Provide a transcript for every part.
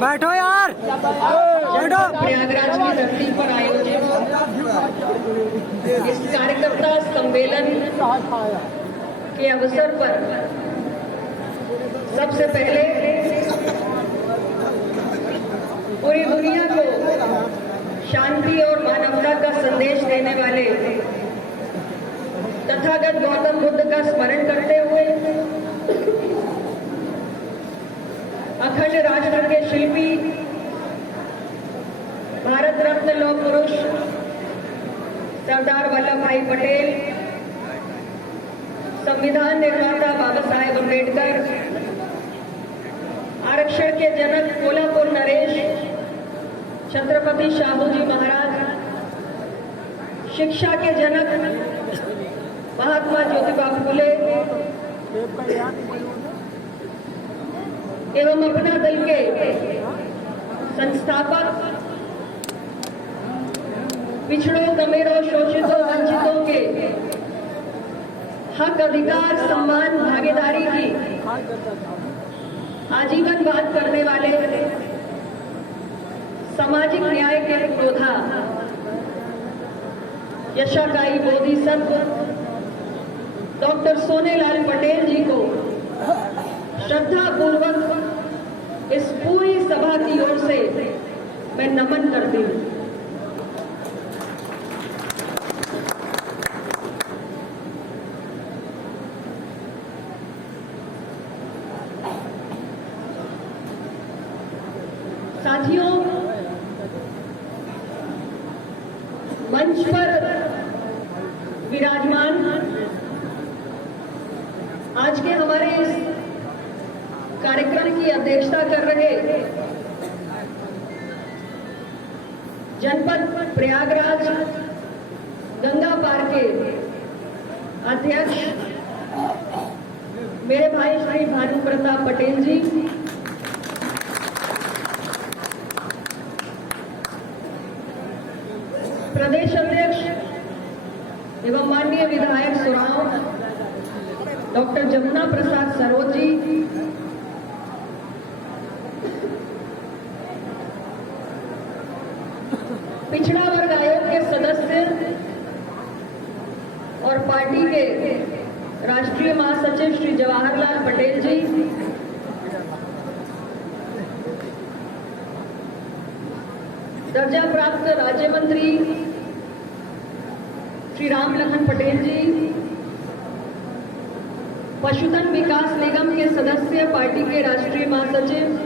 बैठो यार, बैठो। प्रयागराज की धरती पर आयोजित इस कार्यकर्ता सम्मेलन के अवसर पर सबसे पहले पूरी दुनिया को शांति और मानवता का संदेश देने वाले तथागत गौतम बुद्ध का स्मरण करते हुए अखंड राष्ट्र के शिल्पी भारत रत्न लौह पुरुष सरदार वल्लभ भाई पटेल, संविधान निर्माता बाबा साहेब अम्बेडकर, आरक्षण के जनक कोल्हापुर नरेश छत्रपति शाहू जी महाराज, शिक्षा के जनक महात्मा ज्योतिबा फूले एवं अपना दल के संस्थापक, पिछड़ों, कमेरों, शोषितों, वंचितों के हक, अधिकार, सम्मान, भागीदारी की आजीवन बात करने वाले सामाजिक न्याय के पुरोधा यशाकाई बोधिसत्व डॉक्टर सोनेलाल पटेल जी को श्रद्धा पूर्वक इस पूरी सभा की ओर से मैं नमन करती हूं। साथियों, मंच पर विराजमान आज के हमारे इस कार्यक्रम की अध्यक्षता कर रहे जनपद प्रयागराज गंगा पार के अध्यक्ष मेरे भाई श्री भानु प्रताप पटेल जी, प्रदेश अध्यक्ष एवं माननीय विधायक सुराव डॉक्टर जमुना प्रसाद सरोज जी, पिछड़ा वर्ग आयोग के सदस्य और पार्टी के राष्ट्रीय महासचिव श्री जवाहरलाल पटेल जी, दर्जा प्राप्त राज्य मंत्री श्री रामलखन पटेल जी, पशुधन विकास निगम के सदस्य पार्टी के राष्ट्रीय महासचिव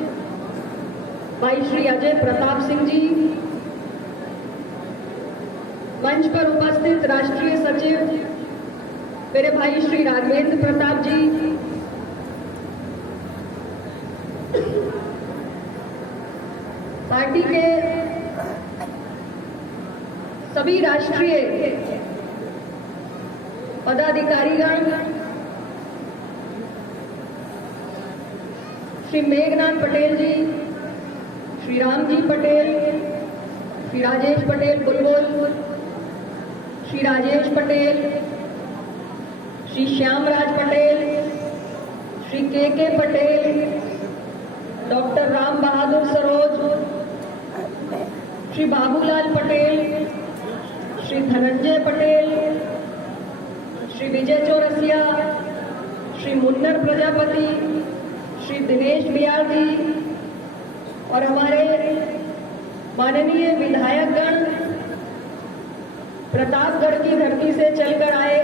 भाई श्री अजय प्रताप सिंह जी, मंच पर उपस्थित राष्ट्रीय सचिव मेरे भाई श्री राघवेंद्र प्रताप जी, पार्टी के सभी राष्ट्रीय पदाधिकारीगण, श्री मेघनाथ पटेल जी, श्री राम जी पटेल, श्री राजेश पटेल बुलबुल, श्री राजेश पटेल, श्री श्यामराज पटेल, श्री के पटेल, डॉक्टर राम बहादुर सरोज, श्री बाबूलाल पटेल, श्री धनंजय पटेल, श्री विजय चौरसिया, श्री मुन्नर प्रजापति, श्री दिनेश बियार जी और हमारे माननीय विधायकगण, प्रतापगढ़ की धरती से चलकर आए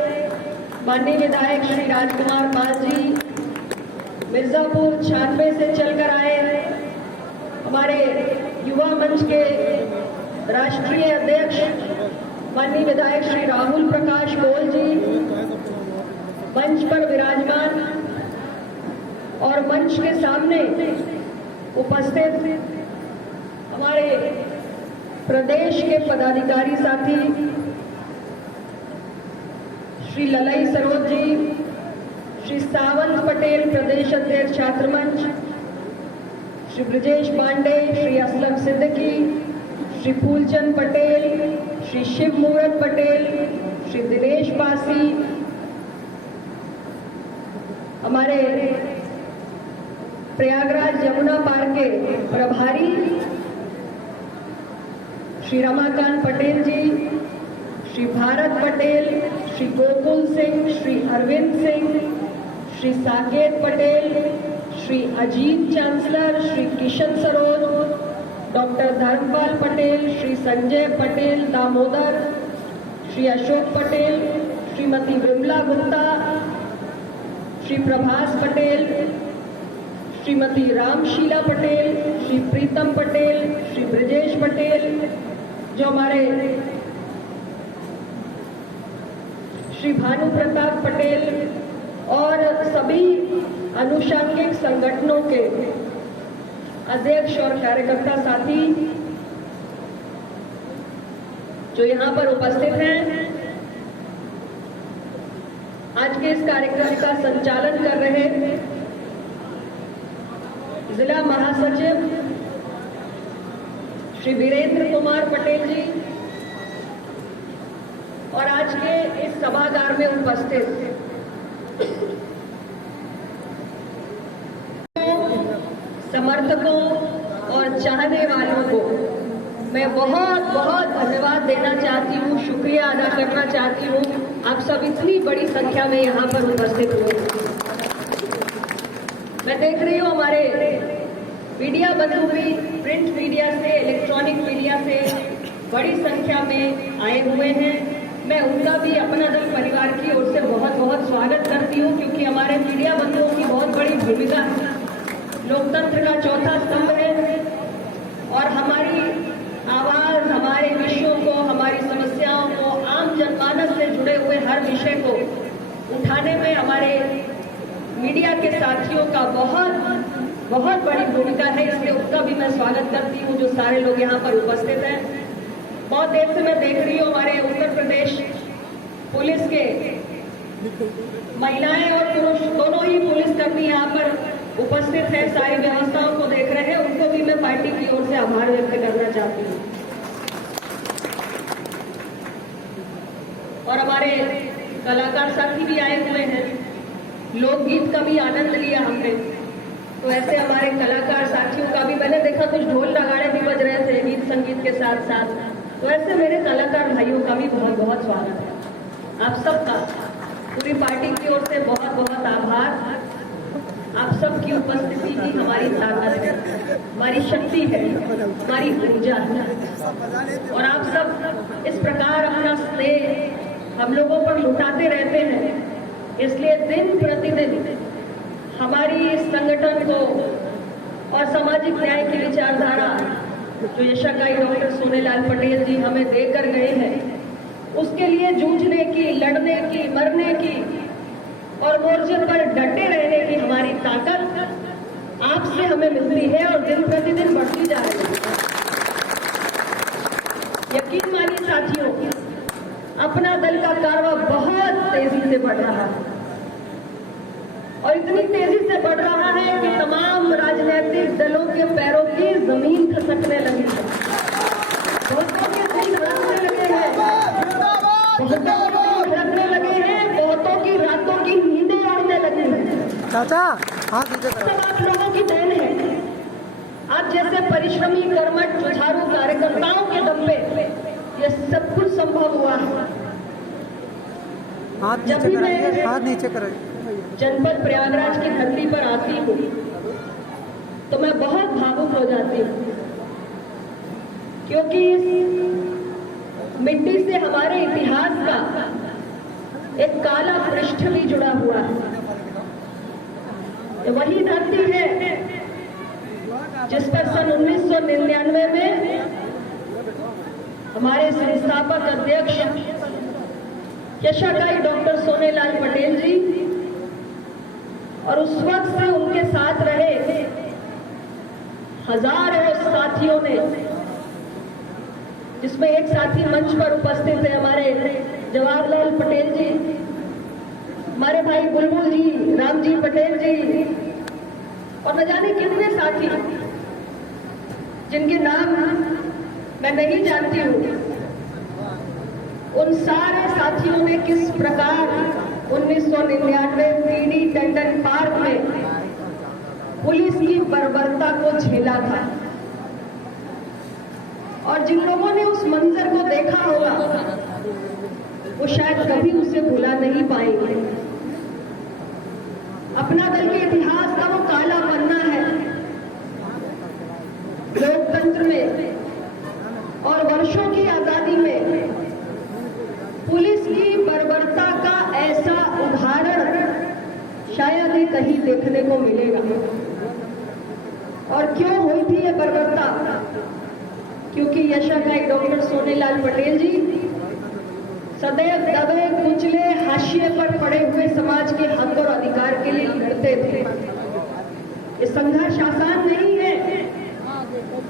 माननीय विधायक श्री राजकुमार पाल जी, मिर्जापुर 96 से चलकर आए हमारे युवा मंच के राष्ट्रीय अध्यक्ष माननीय विधायक श्री राहुल प्रकाश गोल जी, मंच पर विराजमान और मंच के सामने उपस्थित हमारे प्रदेश के पदाधिकारी साथी श्री ललई सरोज जी, श्री सावंत पटेल प्रदेश अध्यक्ष छात्र मंच, श्री ब्रजेश पांडे, श्री असलम सिद्दीकी, श्री फूलचंद पटेल, श्री शिव मूरत पटेल, श्री दिनेश पासी, हमारे प्रयागराज यमुना पार्क के प्रभारी श्री रमाकांत पटेल जी, श्री भारत पटेल, श्री गोकुल सिंह, श्री अरविंद सिंह, श्री साकेत पटेल, श्री अजीत चांसलर, श्री किशन सरोज, डॉक्टर धर्मपाल पटेल, श्री संजय पटेल दामोदर, श्री अशोक पटेल, श्रीमती विमला गुप्ता, श्री प्रभास पटेल, श्रीमती रामशीला पटेल, श्री प्रीतम पटेल, श्री ब्रजेश पटेल, जो हमारे श्री भानु प्रताप पटेल और सभी अनुषंगिक संगठनों के अध्यक्ष और कार्यकर्ता साथी जो यहाँ पर उपस्थित हैं। आज के इस कार्यक्रम का संचालन कर रहे जिला महासचिव श्री वीरेंद्र कुमार पटेल जी और आज के इस सभागार में उपस्थित समर्थकों और चाहने वालों को मैं बहुत बहुत धन्यवाद देना चाहती हूँ, शुक्रिया अदा करना चाहती हूँ। आप सब इतनी बड़ी संख्या में यहाँ पर उपस्थित हुए। मैं देख रही हूँ हमारे मीडिया बंधु भी प्रिंट मीडिया से, इलेक्ट्रॉनिक मीडिया से बड़ी संख्या में आए हुए हैं। मैं उनका भी अपना दल परिवार की ओर से बहुत बहुत स्वागत करती हूँ, क्योंकि हमारे मीडिया बंधुओं की बहुत बड़ी भूमिका है, लोकतंत्र का चौथा स्तंभ है और हमारी आवाज, हमारे विषयों को, हमारी समस्याओं को, आम जनमानस से जुड़े हुए हर विषय को उठाने में हमारे मीडिया के साथियों का बहुत बहुत बड़ी भूमिका है। इसलिए उसका भी मैं स्वागत करती हूँ, जो सारे लोग यहाँ पर उपस्थित हैं। बहुत देर से मैं देख रही हूँ हमारे उत्तर प्रदेश पुलिस के महिलाएं और पुरुष दोनों ही पुलिसकर्मी यहाँ पर उपस्थित हैं, सारी व्यवस्थाओं को देख रहे हैं। उनको भी मैं पार्टी की ओर से आभार व्यक्त करना चाहती हूँ। और हमारे कलाकार साथी भी आए हुए हैं, लोकगीत का भी आनंद लिया हमने, तो ऐसे हमारे कलाकार साथियों का भी मैंने देखा, कुछ ढोल नगाड़े भी बज रहे थे गीत संगीत के साथ साथ, तो ऐसे मेरे कलाकार भाइयों का भी बहुत बहुत स्वागत है। आप सबका पूरी पार्टी की ओर से बहुत बहुत आभार। आप सबकी उपस्थिति ही हमारी ताकत है, हमारी शक्ति है, हमारी ऊर्जा है और आप सब इस प्रकार अपना स्नेह हम लोगों पर लुटाते रहते हैं। इसलिए दिन प्रतिदिन हमारी इस संगठन को और सामाजिक न्याय की विचारधारा जो यशाकाई डॉक्टर सोनेलाल पटेल जी हमें देकर गए हैं, उसके लिए जूझने की, लड़ने की, मरने की और मोर्चे पर डटे रहने की हमारी ताकत आपसे हमें मिलती है और दिन प्रतिदिन बढ़ती जा रही है। यकीन मानिए साथियों, अपना दल का कारवा बहुत तेजी से बढ़ रहा है और इतनी तेजी से बढ़ रहा है कि तमाम राजनीतिक दलों के पैरों की जमीन खसकने लगी है। बहुतों के दिल धड़कने लगे हैं, धड़कने लगे हैं, बहुतों की रातों की नींदें उड़ने लगी हैं। चाचा हाँ सब आप लोगों की देन है। आप जैसे परिश्रमी, कर्मठ, जुझारू कार्यकर्ताओं के दम पे ये सब कुछ संभव हुआ है। जब भी मैं हाथ नीचे करें जनपद प्रयागराज की धरती पर आती हूँ तो मैं बहुत भावुक हो जाती हूँ, क्योंकि इस मिट्टी से हमारे इतिहास का एक काला पृष्ठ भी जुड़ा हुआ है। तो वही धरती है जिस पर सन 1999 में हमारे संस्थापक अध्यक्ष यशाकाई डॉक्टर सोनेलाल पटेल जी और उस वक्त से उनके साथ रहे हजारों साथियों ने, जिसमें एक साथी मंच पर उपस्थित है हमारे जवाहरलाल पटेल जी, हमारे भाई बुलबुल जी, रामजी पटेल जी और न जाने कितने साथी जिनके नाम मैं नहीं जानती हूँ, उन सारे साथियों ने किस प्रकार 1999 पीडी टंडन पार्क में पुलिस की बर्बरता को झेला था। और जिन लोगों ने उस मंजर को देखा होगा वो शायद कभी उसे भुला नहीं पाएंगे। अपना दल के इतिहास का वो काला पन्ना है, लोकतंत्र में और वर्षों की आजादी में पुलिस की बर्बरता का ऐसा उदाहरण शायद ही कहीं देखने को मिलेगा। और क्यों हुई थी ये बर्बरता? क्योंकि यशाकाई डॉक्टर सोनेलाल पटेल जी सदैव दबे कुचले हाशिए पर पड़े हुए समाज के हक और अधिकार के लिए लड़ते थे। ये संघर्ष आसान नहीं है।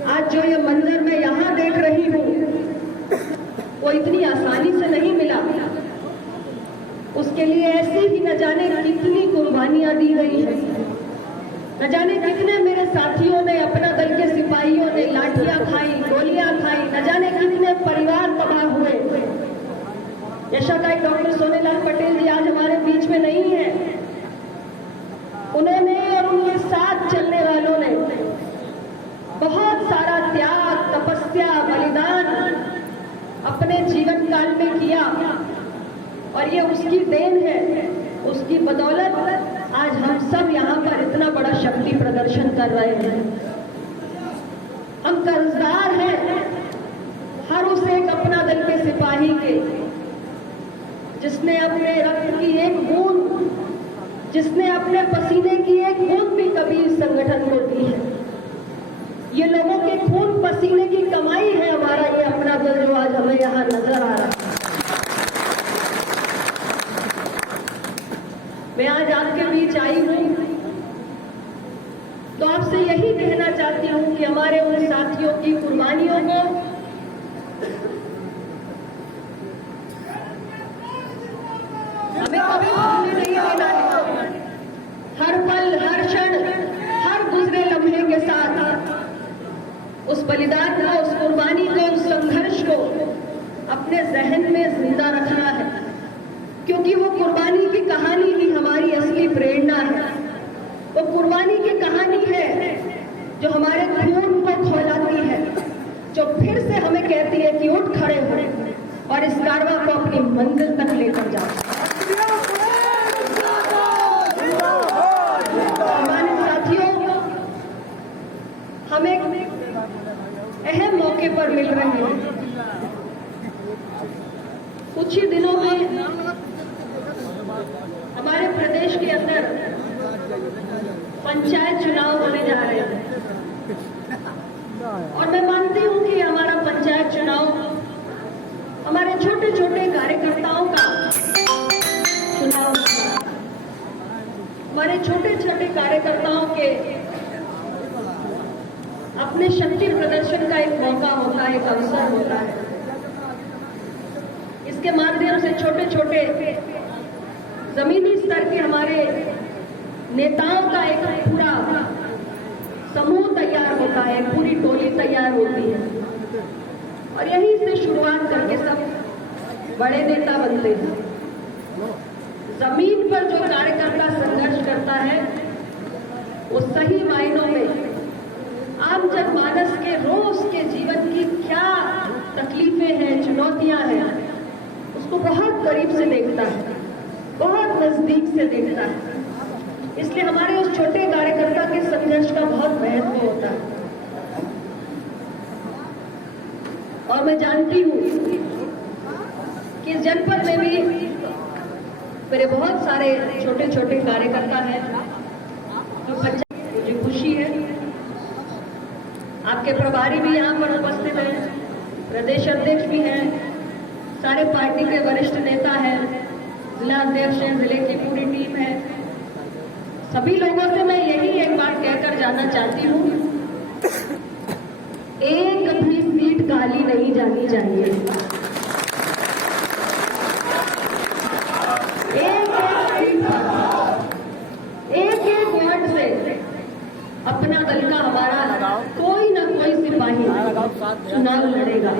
आज जो ये मंजर मैं यहां देख रही हूं वो इतनी आसानी से नहीं मिला। उसके लिए ऐसी ही न जाने कितनी कुर्बानियां दी गई है, न जाने कितने मेरे साथियों ने, अपना दल के सिपाहियों ने लाठियां खाई, गोलियां खाई, न जाने कितने परिवार तबाह हुए। यशाकाई डॉक्टर सोनेलाल पटेल जी आज हमारे बीच में नहीं है। उन्होंने और उनके साथ चलने वालों ने बहुत सारा त्याग, तपस्या, बलिदान अपने जीवन काल में किया और ये उसकी देन है। उसकी बदौलत आज हम सब यहाँ पर इतना बड़ा शक्ति प्रदर्शन कर रहे हैं। हम कर्जदार हैं हर उस एक अपना दल के सिपाही के, जिसने अपने रक्त की एक बूंद, जिसने अपने पसीने की एक बूंद भी कभी इस संगठन को दी है। ये लोगों के खून पसीने की कमाई है हमारा ये अपना दल जो आज हमें यहाँ नजर आ रहा है। मैं आज आपके बीच आई हूं तो आपसे यही कहना चाहती हूं कि हमारे उन साथियों की कुर्बानियों को हमें कभी भूलने नहीं देना है। हर पल, हर क्षण, हर गुजरे लम्हे के साथ उस बलिदान को, उस कुर्बानी को, उस संघर्ष को अपने जहन में जिंदा रखना है, क्योंकि वो कुर्बानी की कहानी ही हमारी असली प्रेरणा है। वो कुर्बानी की कहानी है जो हमारे खून को खौलाती है, जो फिर से हमें कहती है कि उठ खड़े हो और इस कारवां को अपनी मंजिल तक लेकर जाओ। हमारे साथियों, हम एक अहम मौके पर मिल रहे हैं। कुछ ही दिनों में हमारे प्रदेश के अंदर पंचायत चुनाव होने जा रहे हैं और मैं मानती हूं कि हमारा पंचायत चुनाव हमारे छोटे छोटे कार्यकर्ताओं का चुनाव, हमारे छोटे छोटे कार्यकर्ताओं के अपने शक्ति प्रदर्शन का एक मौका होता है, एक अवसर होता है। इसके माध्यम से छोटे छोटे जमीनी स्तर के हमारे नेताओं का एक पूरा समूह तैयार होता है, पूरी टोली तैयार होती है और यहीं से शुरुआत करके सब बड़े नेता बनते हैं। जमीन पर जो कार्यकर्ता संघर्ष करता है वो सही मायनों में आम जनमानस के रोज के जीवन की क्या तकलीफें हैं, चुनौतियां हैं, उसको बहुत करीब से देखता है, बहुत नजदीक से देखता है। इसलिए हमारे उस छोटे कार्यकर्ता के संघर्ष का बहुत महत्व होता है। और मैं जानती हूं कि इस जनपद में भी मेरे बहुत सारे छोटे छोटे कार्यकर्ता हैं जो पंचायत, मुझे खुशी है आपके प्रभारी भी यहाँ पर उपस्थित हैं, प्रदेश अध्यक्ष भी हैं, सारे पार्टी के वरिष्ठ नेता हैं, जिला अध्यक्ष हैं, जिले की पूरी टीम है। सभी लोगों से मैं यही एक बात कहकर जाना चाहती हूँ, एक भी सीट खाली नहीं जानी चाहिए। एक वार्ड से अपना दल का हमारा कोई ना कोई सिपाही चुनाव लड़ेगा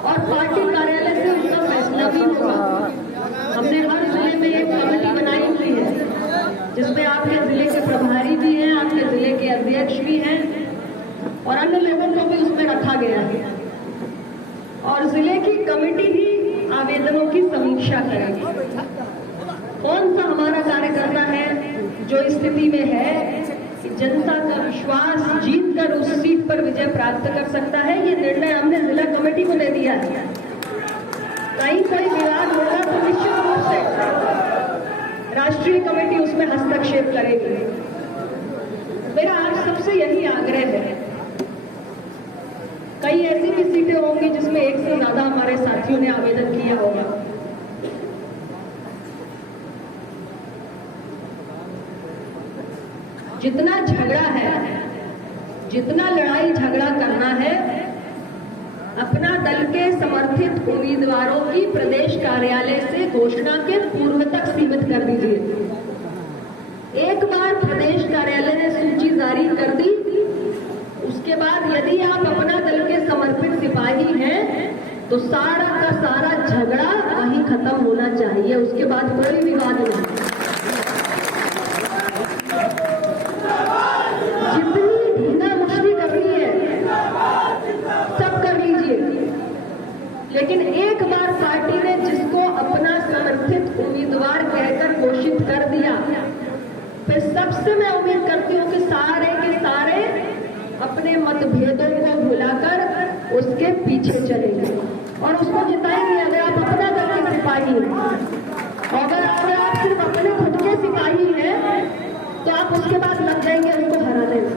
और पार्टी कार्यालय से उसका फैसला भी होगा। हमने हर जिले में एक कमेटी बनाई हुई है जिसमें आपके जिले के प्रभारी भी हैं, आपके जिले के अध्यक्ष भी हैं और अन्य लोगों को भी उसमें रखा गया है और जिले की कमेटी ही आवेदनों की समीक्षा करेगी। कौन सा हमारा कार्यकर्ता है जो इस स्थिति में है कि जनता का विश्वास जीतकर उस सीट पर विजय प्राप्त कर सकता है, ये निर्णय हमने जिला कमेटी को दे दिया है। कहीं कोई विवाद होगा तो निश्चित रूप से राष्ट्रीय कमेटी उसमें हस्तक्षेप करेगी। मेरा आज सबसे यही आग्रह है, कई ऐसी भी सीटें होंगी जिसमें एक से ज्यादा हमारे साथियों ने आवेदन किया होगा। जितना झगड़ा है, जितना लड़ाई झगड़ा करना है, अपना दल के समर्थित उम्मीदवारों की प्रदेश कार्यालय से घोषणा के पूर्व तक सीमित कर दीजिए। एक बार प्रदेश कार्यालय ने सूची जारी कर दी, उसके बाद यदि आप अपना दल के समर्पित सिपाही हैं तो सारा का सारा झगड़ा वहीं खत्म होना चाहिए, उसके बाद कोई विवाद नहीं। जितनी ढीला मुश्किल करनी है सब कर लीजिए, लेकिन एक बार पार्टी ने जिसको अपना समर्थित उम्मीदवार कहकर घोषित कर दिया, फिर सबसे मैं उम्मीद करती हूं कि सारे के सारे अपने मतभेदों को भुलाकर उसके पीछे चलेंगे और उसको जिताएंगे। अगर आप अपना दल के सिपाही हैं, अगर आप सिर्फ अपने खुद के सिपाही हैं तो आप उसके बाद लग जाएंगे उसको हराने में।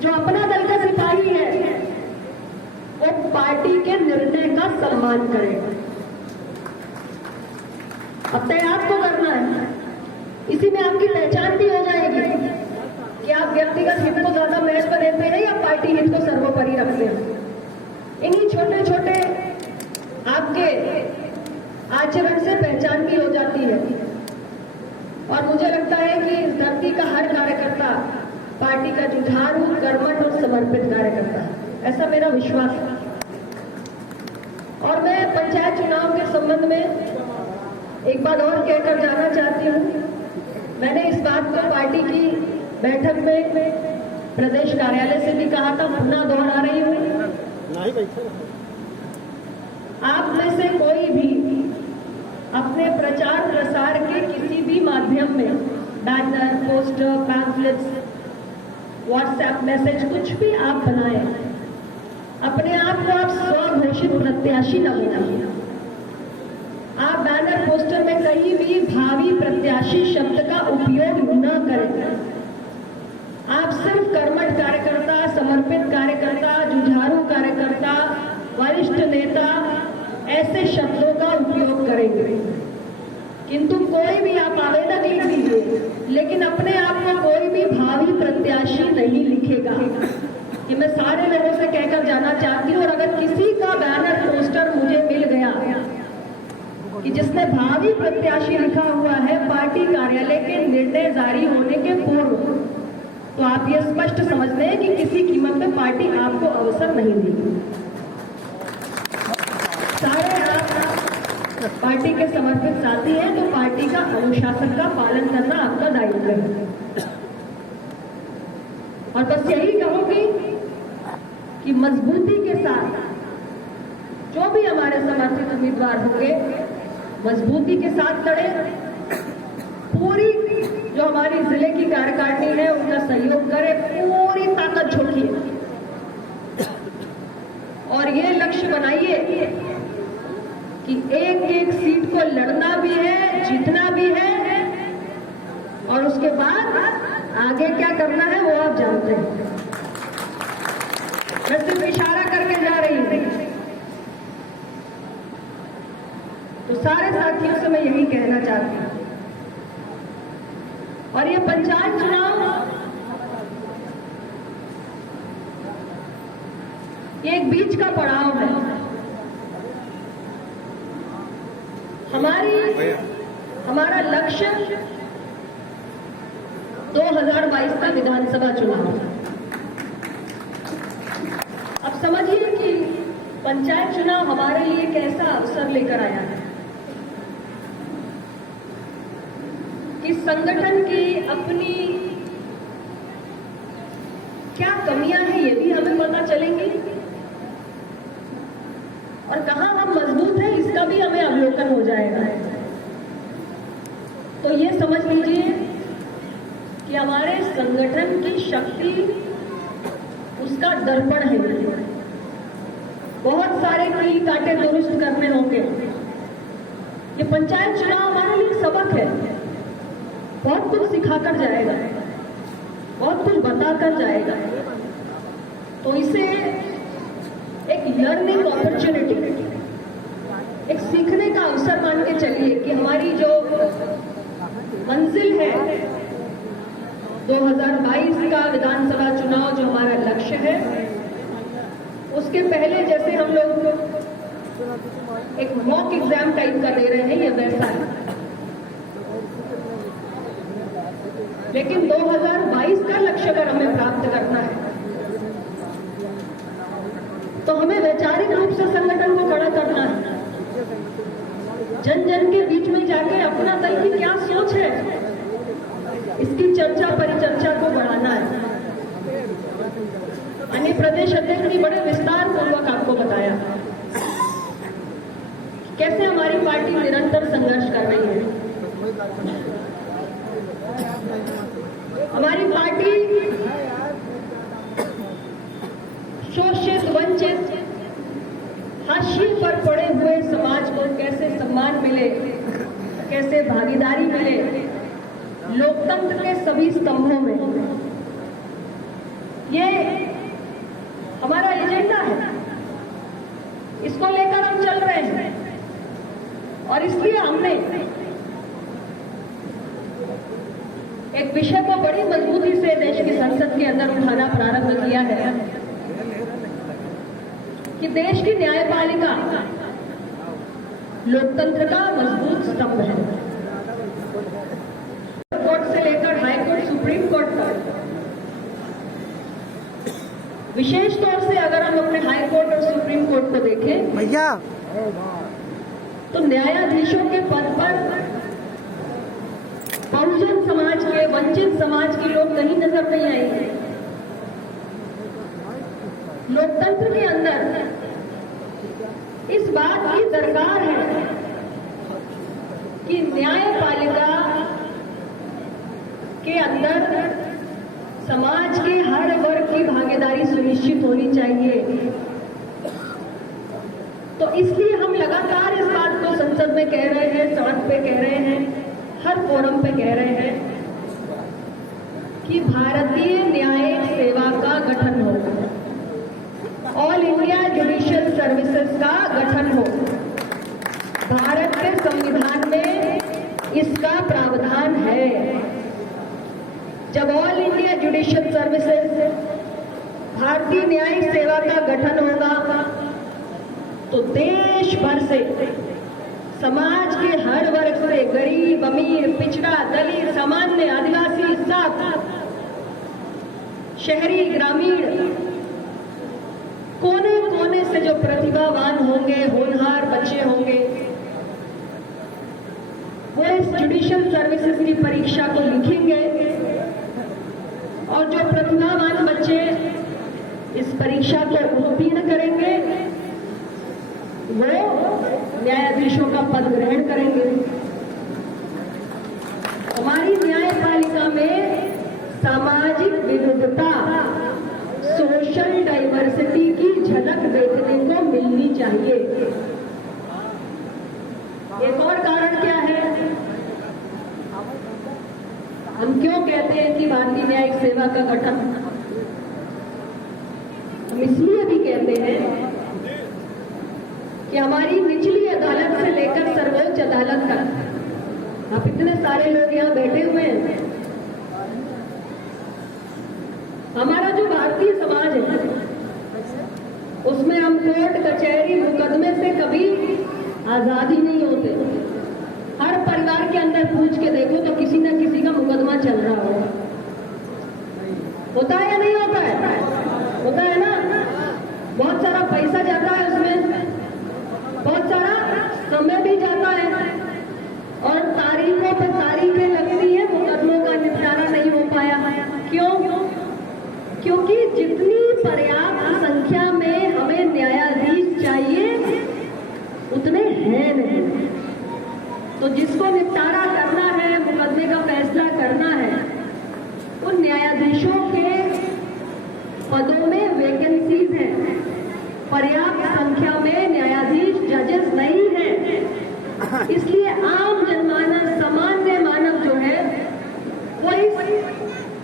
जो अपना दल का सिपाही है वो पार्टी के निर्णय का सम्मान करेगा। अब तय आपको करना है, इसी में आपकी पहचान भी हो जाएगी कि आप व्यक्तिगत हित को ज्यादा महत्व देते हैं या पार्टी हित को सर्वोपरि रखते हैं। इन्हीं छोटे छोटे आपके आचरण से पहचान भी हो जाती है और मुझे लगता है कि इस धरती का हर कार्यकर्ता पार्टी का जुझारू, कर्मठ और समर्पित कार्यकर्ता है, ऐसा मेरा विश्वास है। और मैं पंचायत चुनाव के संबंध में एक बात और कहकर जाना चाहती हूँ। मैंने इस बात को पार्टी की बैठक में प्रदेश कार्यालय से भी कहा था, पुनः दोहरा रही हूँ। आप में से कोई भी अपने प्रचार प्रसार के किसी भी माध्यम में banner, poster, pamphlets, WhatsApp message, कुछ भी आप बनाएं, अपने आप को आप स्वघोषित प्रत्याशी न बनाइए। आप बैनर, पोस्टर में कहीं भी भावी प्रत्याशी शब्द का उपयोग न करें। आप सिर्फ कर्मठ कार्यकर्ता, समर्पित कार्यकर्ता, जुझारू कार्यकर्ता, वरिष्ठ नेता, ऐसे शब्दों का उपयोग करेंगे। किंतु कोई भी आप आवेदन लिख लीजिए, लेकिन अपने आप को कोई भी भावी प्रत्याशी नहीं लिखेगा। कि मैं सारे लोगों से कहकर जाना चाहती हूँ, और अगर किसी का बैनर, पोस्टर मुझे मिल गया कि जिसमें भावी प्रत्याशी लिखा हुआ है पार्टी कार्यालय के निर्णय जारी होने के पूर्व, तो आप ये स्पष्ट समझ लें कि किसी कीमत पे पार्टी आपको अवसर नहीं देगी। सारे आप पार्टी के समर्पित साथी हैं, तो पार्टी का अनुशासन का पालन करना आपका दायित्व है। और बस यही कहूंगी कि मजबूती के साथ जो भी हमारे समर्थित उम्मीदवार होंगे, मजबूती के साथ लड़े। पूरी जो हमारी जिले की कार्यकारिणी है उनका सहयोग करें, पूरी ताकत झोंकिए और ये लक्ष्य बनाइए कि एक एक सीट को लड़ना भी है, जीतना भी है, और उसके बाद आगे क्या करना है वो आप जानते हैं। मैं सिर्फ इशारा करके जा रही हूं। तो सारे साथियों से मैं यही कहना चाहती हूं। और ये पंचायत चुनाव ये एक बीच का पड़ाव है। हमारा लक्ष्य 2022 का विधानसभा चुनाव है। पंचायत चुनाव हमारे लिए कैसा अवसर लेकर आया है कि संगठन की अपनी क्या कमियां हैं ये भी हमें पता चलेंगी और कहां हम मजबूत हैं इसका भी हमें अवलोकन हो जाएगा। तो ये समझ लीजिए कि हमारे संगठन की शक्ति उसका दर्पण है। बहुत सारे कील कांटे दुरुस्त करने होंगे। ये पंचायत चुनाव हमारे लिए सबक है, बहुत कुछ सिखाकर जाएगा, बहुत कुछ बताकर जाएगा। तो इसे एक लर्निंग अपॉर्चुनिटी, एक सीखने का अवसर मान के चलिए कि हमारी जो मंजिल है 2022 का विधानसभा चुनाव जो हमारा लक्ष्य है, उसके पहले जैसे हम लोग एक मॉक एग्जाम टाइप का दे रहे हैं ये वैसा है, लेकिन 2022 का लक्ष्य अगर हमें प्राप्त करना है तो हमें वैचारिक रूप से संगठन को खड़ा करना है। जन जन के बीच में जाके अपना दल की क्या सोच है इसकी चर्चा परिचर्चा को बढ़ाना है। अन्य प्रदेश अध्यक्ष ने बड़े विस्तार पूर्वक आपको बताया कैसे हमारी पार्टी निरंतर संघर्ष कर रही है। हमारी पार्टी शोषित वंचित हाशिए पर पड़े हुए समाज को कैसे सम्मान मिले, कैसे भागीदारी मिले लोकतंत्र के सभी स्तंभों में, ये हमारा एजेंडा है। इसको लेकर हम चल रहे हैं और इसलिए हमने एक विषय को बड़ी मजबूती से देश की संसद के अंदर उठाना प्रारंभ किया है कि देश की न्यायपालिका लोकतंत्र का मजबूत स्तंभ है। कोर्ट से लेकर हाई कोर्ट, सुप्रीम कोर्ट तक, विशेष तौर से अगर हम अपने हाई कोर्ट और सुप्रीम कोर्ट को देखें भैया तो न्यायाधीशों के पद पर बहुजन समाज के, वंचित समाज के लोग कहीं नजर नहीं आएंगे। लोकतंत्र के अंदर इस बात की दरकार है कि न्यायपालिका के अंदर समाज के हर वर्ग की भागीदारी सुनिश्चित होनी चाहिए। तो इसलिए हम लगातार इस बात को संसद में कह रहे हैं, सड़क पे कह रहे हैं, हर फोरम पे कह रहे हैं कि भारतीय न्यायिक सेवा का गठन हो, ऑल इंडिया जुडिशियल सर्विसेज का गठन हो। भारत के संविधान में इसका प्रावधान है। जब ऑल इंडिया जुडिशियल सर्विसेज भारतीय न्यायिक सेवा का गठन होगा तो देश भर से समाज के हर वर्ग से, गरीब, अमीर, पिछड़ा, दलित, सामान्य, आदिवासी, सब, शहरी, ग्रामीण, कोने कोने से जो प्रतिभावान होंगे, होनहार बच्चे होंगे, वो इस जुडिशियल सर्विसेज की परीक्षा को लिखेंगे और जो प्रतिभावान बच्चे इस परीक्षा को उत्तीर्ण करेंगे वो न्यायाधीशों का पद ग्रहण करेंगे। हमारी न्यायपालिका में सामाजिक विविधता, सोशल डाइवर्सिटी की झलक देखने को मिलनी चाहिए। एक और कारण क्या है, हम क्यों कहते हैं कि भारतीय न्यायिक सेवा का गठन? हम इसलिए भी कहते हैं कि हमारी निचली अदालत से लेकर सर्वोच्च अदालत तक, आप इतने सारे लोग यहाँ बैठे हुए हैं, हमारा जो भारतीय समाज है उसमें हम कोर्ट कचहरी मुकदमे से कभी आजाद ही नहीं होते। हर परिवार के अंदर पूछ के देखो तो किसी न किसी का मुकदमा चल रहा होता है या नहीं होता है? होता है ना। बहुत सारा पैसा जाता है उसमें, बहुत सारा समय भी जाता है और तारीखों पर तारीखें लगती है, मुकदमों का निपटारा नहीं हो पाया। क्यों? क्योंकि जितनी पर्याप्त संख्या में हमें न्यायाधीश चाहिए उतने हैं नहीं। तो जिसको निपटारा करना है, मुकदमे का फैसला करना है, उन न्यायाधीशों के पदों में वैकेंसीज हैं, पर्याप्त संख्या में न्यायाधीश जजेस नहीं हैं। इसलिए आम जनमानस, सामान्य मानव जो है वो इस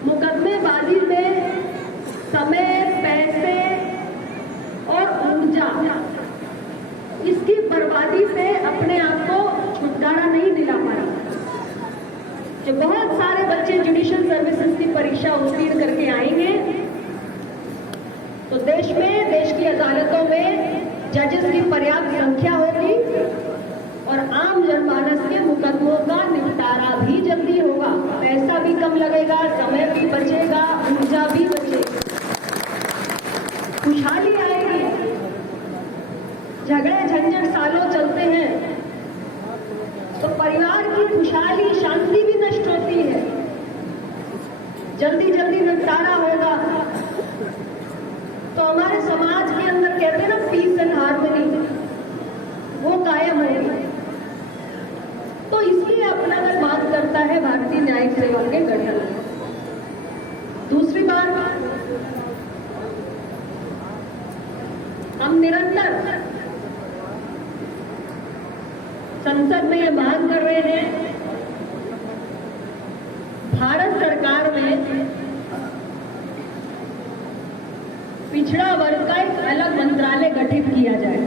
मुकदमेबाजी में समय, पैसे और ऊर्जा, इसकी बर्बादी से अपने आप को छुटकारा नहीं दिला पा रहा। जो बहुत सारे बच्चे जुडिशियल सर्विसेज की परीक्षा उत्तीर्ण करके आएंगे तो देश में, देश की अदालतों में जजेस की पर्याप्त संख्या होगी और आम जनमानस के मुकदमों का निपटारा भी जल्दी होगा, पैसा भी कम लगेगा, समय भी बचेगा, ऊर्जा भी बचेगी, खुशहाली आएगी। झगड़े झंझट सालों चलते हैं तो परिवार की खुशहाली, शांति भी नष्ट होती है। जल्दी जल्दी निपटारा होगा तो हमारे समाज के अंदर कहते हैं ना, पीस एंड हार्मनी, वो कायम होगी। तो इसलिए अपना अगर बात करता है भारतीय न्यायिक सेवा के गठन। दूसरी बात, हम निरंतर संसद में ये मांग कर रहे हैं, भारत सरकार में पिछड़ा वर्ग का एक अलग मंत्रालय गठित किया जाए।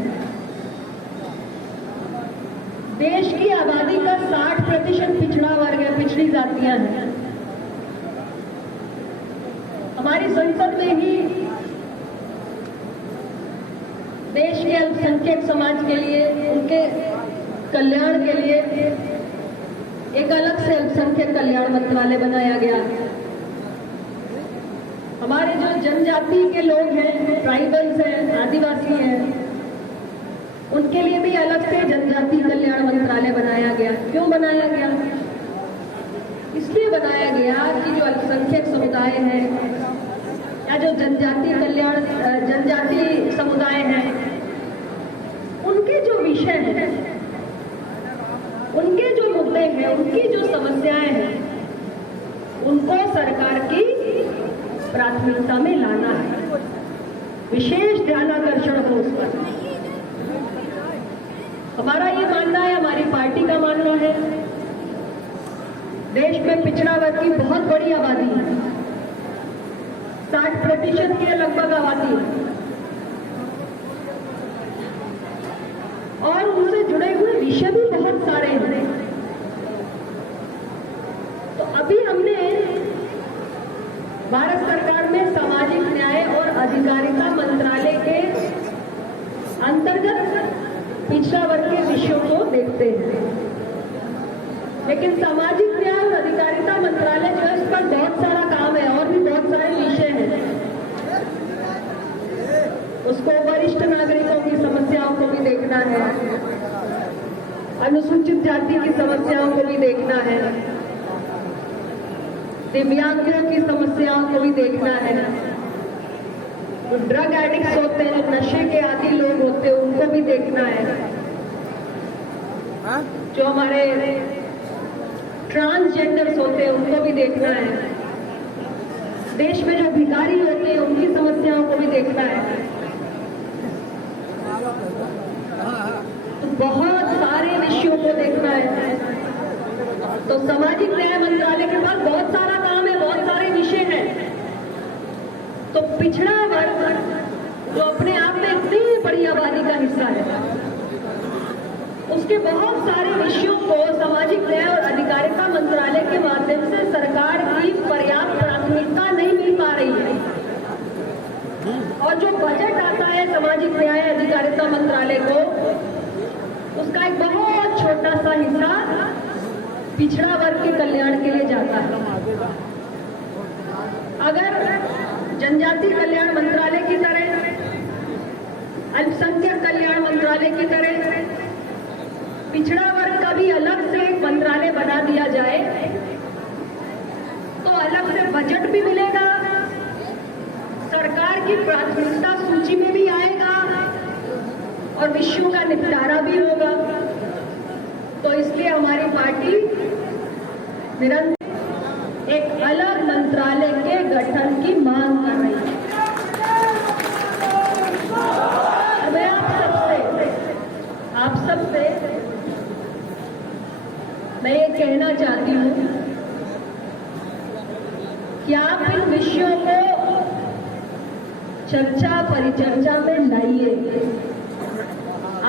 देश की आबादी का 60% पिछड़ा वर्ग है, पिछड़ी जातियां हैं। हमारी संसद में ही देश के अल्पसंख्यक समाज के लिए, उनके कल्याण के लिए एक अलग से अल्पसंख्यक कल्याण मंत्रालय बनाया गया। हमारे जो जनजाति के लोग हैं, ट्राइबल्स हैं, आदिवासी हैं, उनके लिए भी अलग से जनजाति कल्याण मंत्रालय बनाया गया। क्यों बनाया गया? इसलिए बनाया गया कि जो अल्पसंख्यक समुदाय हैं या जो जनजाति समुदाय हैं, उनके जो विषय हैं, उनके जो मुद्दे हैं, उनकी जो समस्याएं हैं, उनको सरकार की प्राथमिकता में लाना है, विशेष ध्यानाकर्षण हो उस पर। हमारा ये मानना है, हमारी पार्टी का मानना है, देश में पिछड़ा वर्ग की बहुत बड़ी आबादी है, 60% की लगभग आबादी है और उनसे जुड़े हुए विषय भी बहुत सारे हैं। तो अभी हमने भारत सरकार में सामाजिक न्याय और अधिकारिता मंत्रालय के अंतर्गत पिछड़ा वर्ग के विषयों को देखते हैं, लेकिन सामाजिक न्याय और अधिकारिता मंत्रालय जो है, इस पर बहुत सारा काम है और भी बहुत सारे विषय हैं। उसको वरिष्ठ नागरिकों की समस्याओं को भी देखना है, अनुसूचित जाति की समस्याओं को भी देखना है, दिव्यांगों की समस्याओं को भी देखना है, जो ड्रग एडिक्ट्स होते हैं, जो नशे के आदी लोग होते हैं, उनको भी देखना है, जो हमारे ट्रांसजेंडर्स होते हैं उनको भी देखना है, देश में जो भिखारी होते हैं उनकी समस्याओं को भी देखना है। तो बहुत सारे विषयों को देखना है। तो सामाजिक न्याय मंत्रालय के पास बहुत सारा काम है, बहुत सारे विषय हैं। तो पिछड़ा वर्ग जो अपने आप में इतनी बड़ी आबादी का हिस्सा है, उसके बहुत सारे विषयों को सामाजिक न्याय और अधिकारिता मंत्रालय के माध्यम से सरकार की पर्याप्त प्राथमिकता नहीं मिल पा रही है। और जो बजट आता है सामाजिक न्याय अधिकारिता मंत्रालय को, उसका एक बहुत छोटा सा हिस्सा पिछड़ा वर्ग के कल्याण के लिए जाता है। अगर जनजाति कल्याण मंत्रालय की तरह अल्पसंख्यक कल्याण मंत्रालय की तरह पिछड़ा वर्ग का भी अलग से एक मंत्रालय बना दिया जाए तो अलग से बजट भी मिलेगा, सरकार की प्राथमिकता सूची में भी आएगा और विषयों का निपटारा भी होगा। तो इसलिए हमारी पार्टी निरंतर एक अलग मंत्रालय के गठन की मांग कर रही है। मैं आप सबसे मैं ये कहना चाहती हूँ कि आप इन विषयों को चर्चा परिचर्चा में लाइए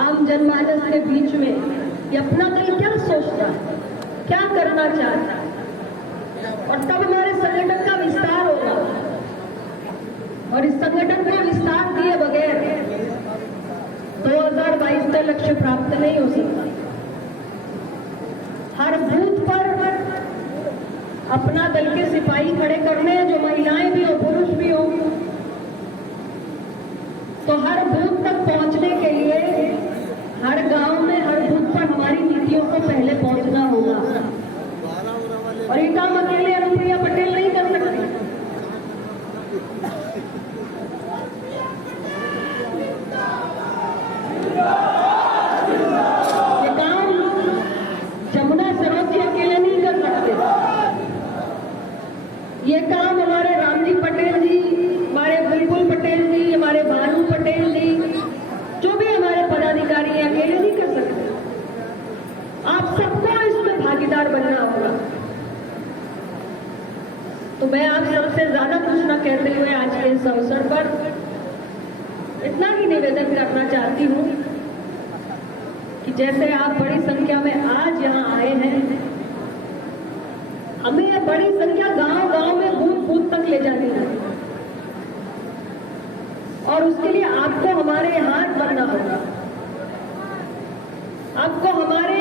आम जनमानस के बीच में कि अपना दल क्या सोचता है, क्या करना चाहता है, और तब हमारे संगठन का विस्तार होगा। और इस संगठन को विस्तार दिए बगैर 2022 का लक्ष्य प्राप्त नहीं हो सकता। हर बूथ पर अपना दल के सिपाही खड़े करने हैं, जो महिलाएं भी हो पुरुष भी हो। तो हर बूथ तक पहुंचने के लिए हर गांव में हर बूथ पर हमारी नीतियों को पहले पहुंचना होगा। और ये काम अकेले अनुप्रिया पटेल नहीं कर सकती। ये काम जमुना सरोज जी अकेले नहीं कर सकते। ये काम हमारे रामजी पटेल जी, हमारे बुलबुल पटेल जी, हमारे भानु पटेल जी, जो भी हमारे पदाधिकारी हैं, अकेले नहीं कर सकते। आप सबको इसमें भागीदार बनना होगा। तो मैं आप सबसे ज्यादा कुछ न कहते हुए आज के इस अवसर पर इतना ही निवेदन करना चाहती हूँ कि जैसे आप बड़ी संख्या में आज यहाँ आए हैं, हमें यह बड़ी संख्या गांव-गांव में बूथ-बूथ तक ले जानी है और उसके लिए आपको हमारे हाथ बनना होगा। आपको हमारे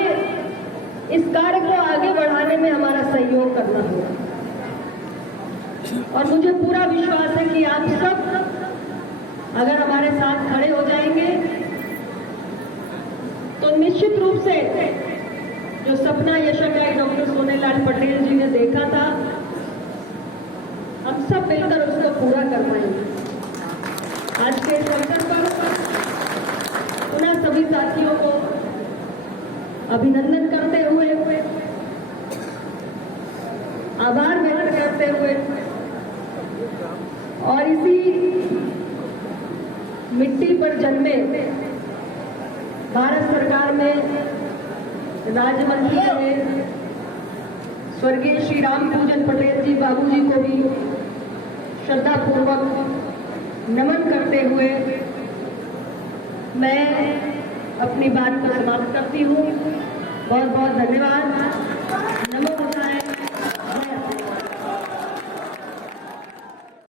इस कार्य को आगे बढ़ाने में हमारा सहयोग करना होगा। और मुझे पूरा विश्वास है कि आप सब अगर हमारे साथ खड़े हो जाएंगे तो निश्चित रूप से जो सपना यशस्वी डॉक्टर सोनेलाल पटेल जी ने देखा था, हम सब मिलकर उसको पूरा कर पाएंगे। आज के इस अवसर पर पुनः सभी साथियों को अभिनंदन करते हुए, आभार व्यक्त करते हुए और इसी मिट्टी पर जन्मे भारत सरकार में राज्य मंत्री रहे स्वर्गीय श्री राम पूजन पटेल जी बाबूजी को भी श्रद्धापूर्वक नमन करते हुए मैं अपनी बात को समाप्त करती हूँ। बहुत बहुत धन्यवाद।